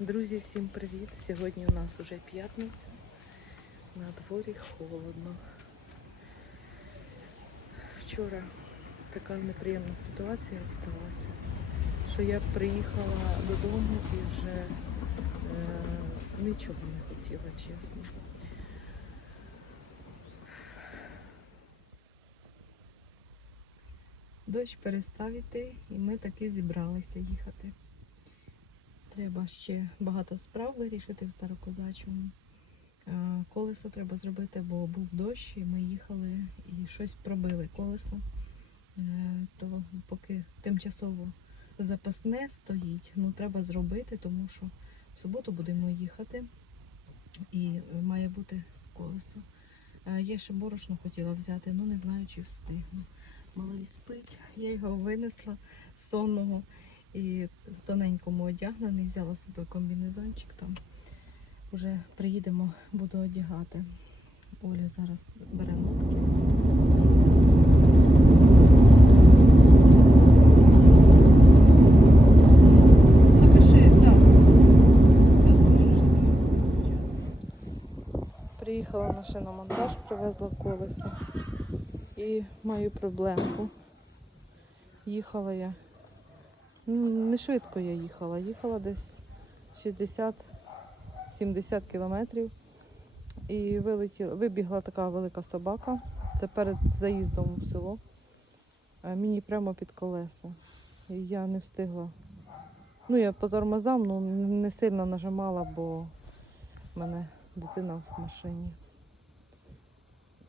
Друзі, всім привіт! Сьогодні у нас вже п'ятниця. На дворі холодно. Вчора така неприємна ситуація сталася, що я приїхала додому і вже е, нічого не хотіла, чесно. Дощ перестав іти, і ми таки зібралися їхати. Треба ще багато справ вирішити в Старокозачому. Е, Колесо треба зробити, бо був дощ, і ми їхали і щось пробили колесо. Е, То поки тимчасово запасне стоїть, ну треба зробити, тому що в суботу будемо їхати і має бути колесо. Е, Я ще борошно хотіла взяти, ну не знаю, чи встигну. Малий спить, я його винесла з сонного і в тоненькому одягнений, взяла собі комбінезончик там. Уже приїдемо, буду одягати. Оля зараз бере нотки. Напиши, так. Приїхала на шиномонтаж, привезла колесо і маю проблемку. Їхала я. Не швидко я їхала. Їхала десь 60-70 кілометрів. І вилетіла, вибігла така велика собака. Це перед заїздом в село. Мені прямо під колеса. І я не встигла. Ну, я по тормозам ну, не сильно нажимала, бо в мене дитина в машині.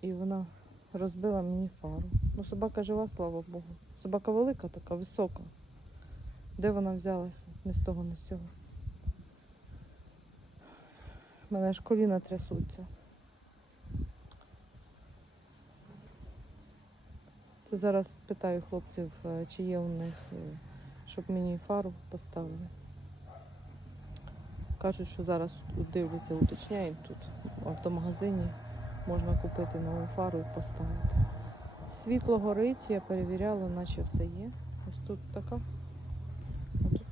І вона розбила мені фару. Ну, собака жива, слава Богу. Собака велика така, висока. Де вона взялася? Не з того, не з цього. У мене ж коліна трясуться. Це зараз питаю хлопців, е, чи є у них, е, щоб мені фару поставили. Кажуть, що зараз дивляться, уточняють тут в автомагазині можна купити нову фару і поставити. Світло горить, я перевіряла, наче все є. Ось тут така,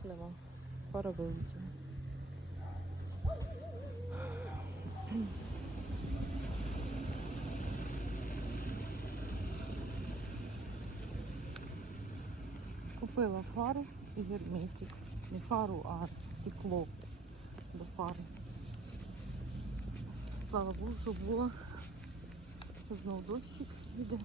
тут нема. Вилетіла. Купила фару і герметик. Не фару, а стекло до фари. Слава Богу, що було. Знову дощик іде.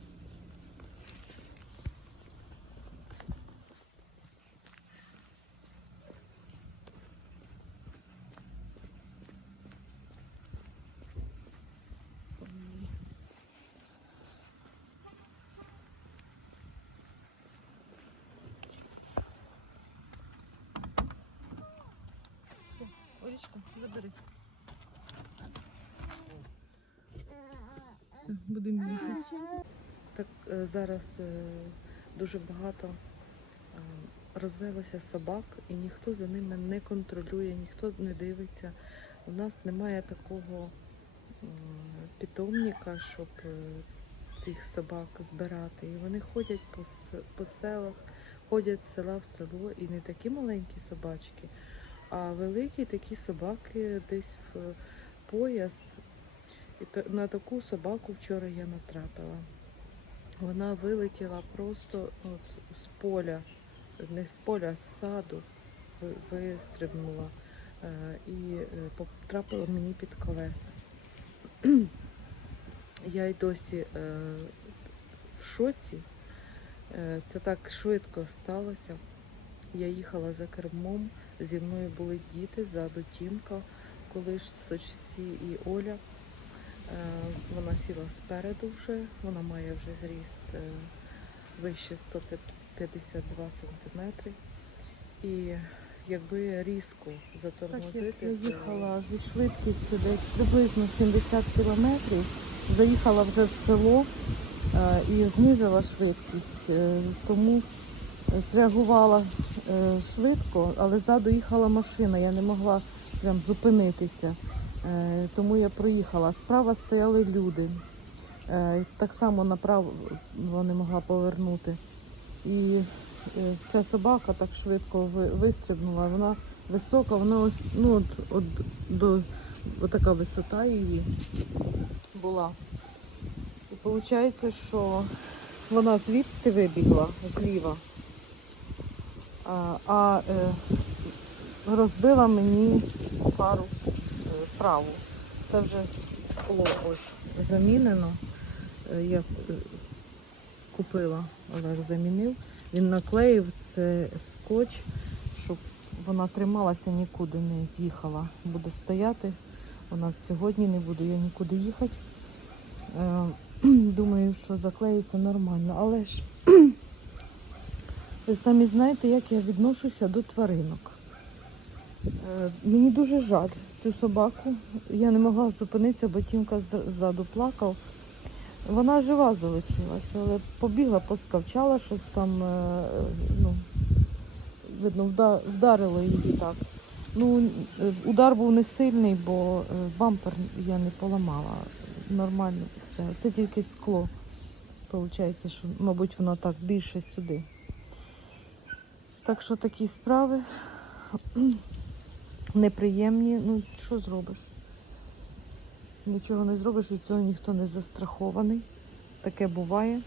Олечка, забери. Будемо їхати. Так е, зараз е, дуже багато е, розвелося собак, і ніхто за ними не контролює, ніхто не дивиться. У нас немає такого питомника, щоб цих собак збирати. І вони ходять по селах, ходять з села в село, і не такі маленькі собачки, а великі такі собаки десь в пояс. І на таку собаку вчора я натрапила. Вона вилетіла просто от, з поля, не з поля, а з саду вистрибнула е, і е, потрапила мені під колеса. Я й досі е, в шоці. Це так швидко сталося. Я їхала за кермом, зі мною були діти, ззаду Тімка, колиш сочці і Оля. Е, Вона сіла спереду вже, вона має вже зріст е, вище 152 сантиметри. І якби різко Так затормозити, як я то- їхала зі швидкістю десь приблизно 70 кілометрів, заїхала вже в село е, і знизила швидкість, тому зреагувала швидко, але ззаду їхала машина, я не могла прям зупинитися, Е, тому я проїхала. Справа стояли люди. Е, Так само направо не могла повернути. І е, ця собака так швидко вистрибнула, вона висока, вона ось, ну, от, от, до, така висота її була. І виходить, що вона звідти вибігла зліва, а, е, розбила мені фару е, праву. Це вже скло ось замінено. Е, Я е, купила, Олег замінив. Він наклеїв це скотч, щоб вона трималася, нікуди не з'їхала. Буде стояти. У нас сьогодні не буду я нікуди їхати. Е, Думаю, що заклеїться нормально. Але ж ви самі знаєте, як я відношуся до тваринок. Е, Мені дуже жаль цю собаку. Я не могла зупинитися, бо Тімка ззаду плакав. Вона жива залишилася, але побігла, поскавчала щось там, е, ну, видно, вдарило її так. Ну, е, удар був не сильний, бо бампер я не поламала. Нормально все. Це тільки скло. Получається, що, мабуть, воно так більше сюди. Так що такі справи неприємні. Ну, що зробиш? Нічого не зробиш, від цього ніхто не застрахований. Таке буває.